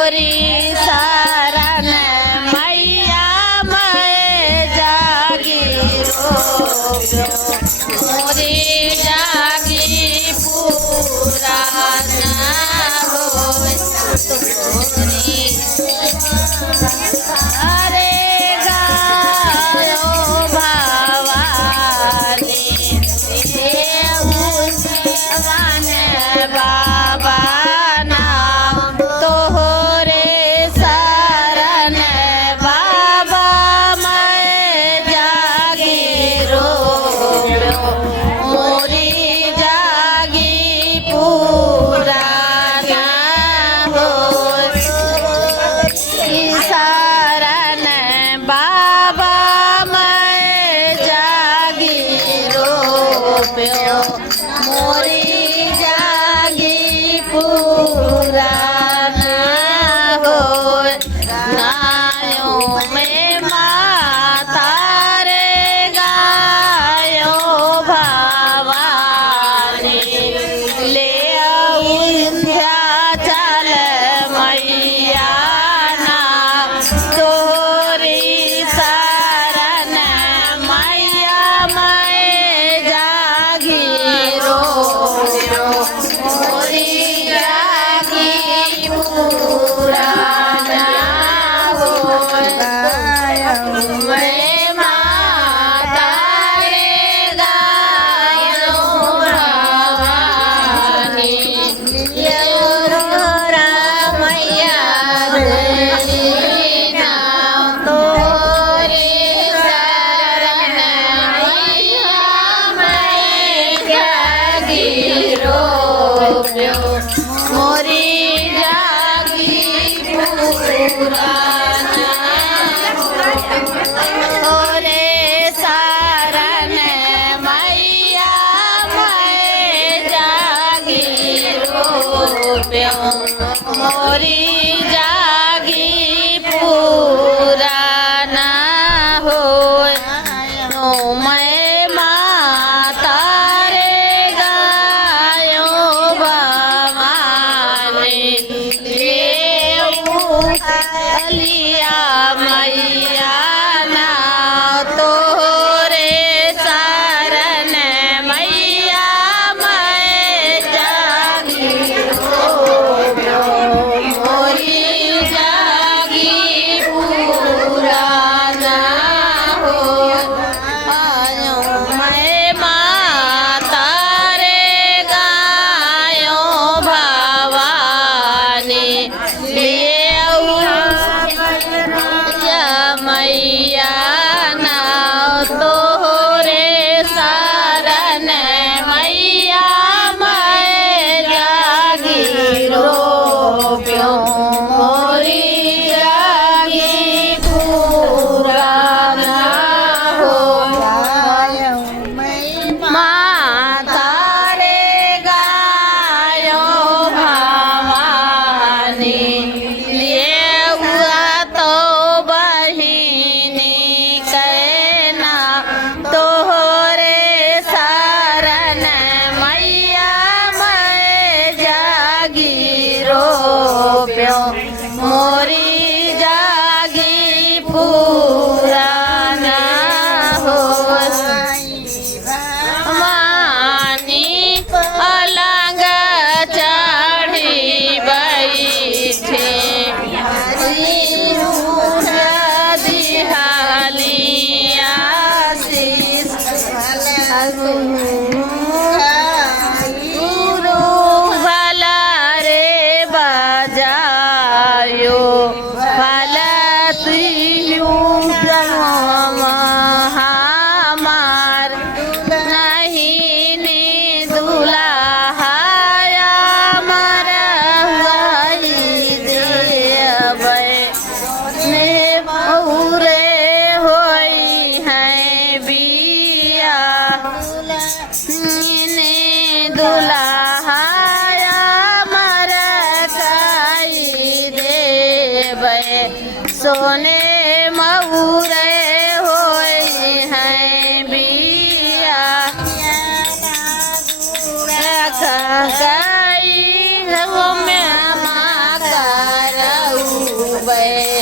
ओरी सारन मैया मैं जागी मोरी जागी पूरा ना होए अरे गायो भवानी देवन बाबा मोरी जागी पूरा ना हो गायों में माता रे गायो भवानी ले विंध्याचल मैया ना तोरी शरण मैया मैं जागी मोरी जागी पूरा ना हो मैं माता रे गायो भवानी मैया देना तोरी शरण मैया मैं जागी मोरी जागी पूरा ओरे सारन मैया मैं जागी मोरी जागी पूरा ना हो मैं माता रे गायो भवानी लिया मैया ना तोरे शरण मैया मैं जागी मोरी जागी पूरा ना हो आयो मैं माता रे गायो भवानी मैया ना तोरे शरण मैया मैं जागी मोरी जागी पूरा ना हो माता रे गायो भवानी मोरी जागी पूरा ना हो मानी अलंग चढ़ी बैठे दिहालिया हमार नहीं नी दुल्हाया मर देवे ने बहुरे होई है बिया ने दुल्हाया मर देवे सोने मऊरे होई है बिया गई वह